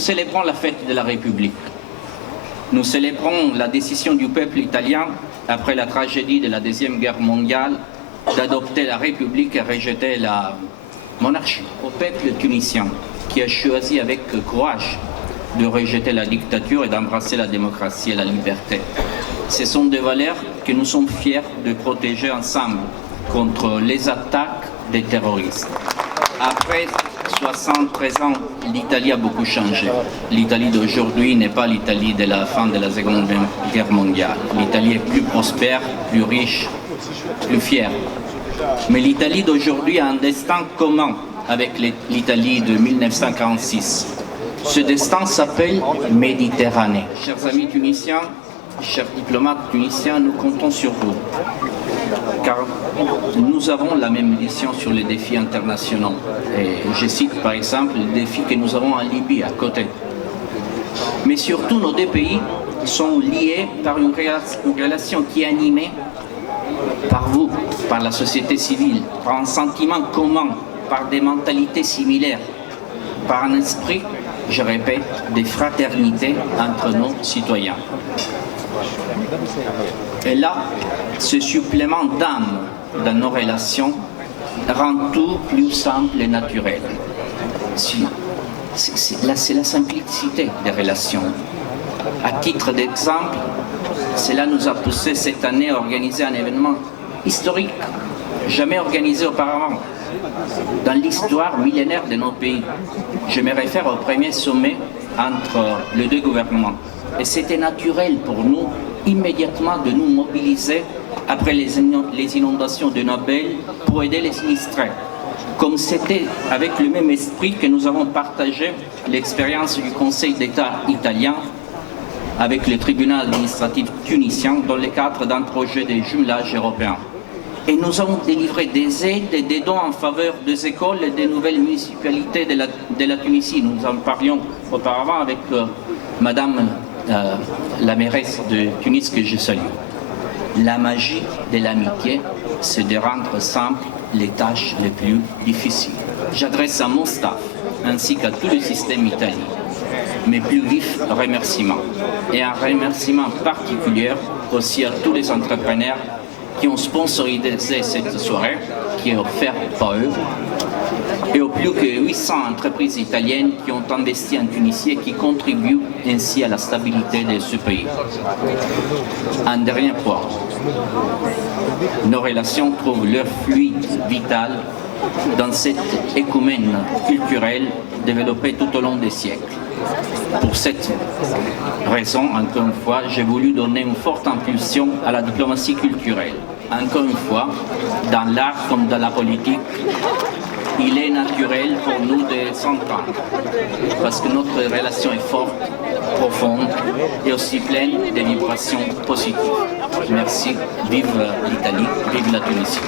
célébrons la fête de la République. Nous célébrons la décision du peuple italien, après la tragédie de la Deuxième Guerre mondiale, d'adopter la République et rejeter la monarchie. Au peuple tunisien, qui a choisi avec courage de rejeter la dictature et d'embrasser la démocratie et la liberté. Ce sont des valeurs que nous sommes fiers de protéger ensemble contre les attaques des terroristes. Après 73 ans, l'Italie a beaucoup changé. L'Italie d'aujourd'hui n'est pas l'Italie de la fin de la Seconde Guerre mondiale. L'Italie est plus prospère, plus riche, plus fière. Mais l'Italie d'aujourd'hui a un destin commun avec l'Italie de 1946. Ce destin s'appelle Méditerranée. Chers amis tunisiens, chers diplomates tunisiens, nous comptons sur vous. Car nous avons la même vision sur les défis internationaux. Et je cite par exemple les défis que nous avons en Libye à côté. Mais surtout, nos deux pays sont liés par une relation qui est animée par vous, par la société civile, par un sentiment commun, par des mentalités similaires, par un esprit, je répète, de fraternité entre nos citoyens. Et là, ce supplément d'âme dans nos relations rend tout plus simple et naturel. C'est la simplicité des relations. À titre d'exemple, cela nous a poussé cette année à organiser un événement historique, jamais organisé auparavant, dans l'histoire millénaire de nos pays. Je me réfère au premier sommet entre les deux gouvernements. Et c'était naturel pour nous, immédiatement, de nous mobiliser après les inondations de Nobel pour aider les sinistrés. Comme c'était avec le même esprit que nous avons partagé l'expérience du Conseil d'État italien avec le tribunal administratif tunisien dans le cadre d'un projet de jumelage européen. Et nous avons délivré des aides et des dons en faveur des écoles et des nouvelles municipalités de la Tunisie. Nous en parlions auparavant avec Madame la mairesse de Tunis que je salue. La magie de l'amitié, c'est de rendre simples les tâches les plus difficiles. J'adresse à mon staff ainsi qu'à tout le système italien mes plus vifs remerciements. Et un remerciement particulier aussi à tous les entrepreneurs qui ont sponsorisé cette soirée, qui est offerte par eux, et aux plus que 800 entreprises italiennes qui ont investi en Tunisie et qui contribuent ainsi à la stabilité de ce pays. Un dernier point. Nos relations trouvent leur fluide vital dans cette écumène culturelle développée tout au long des siècles. Pour cette raison, encore une fois, j'ai voulu donner une forte impulsion à la diplomatie culturelle. Encore une fois, dans l'art comme dans la politique, il est naturel pour nous de s'entendre, parce que notre relation est forte, profonde et aussi pleine de vibrations positives. Merci, vive l'Italie, vive la Tunisie.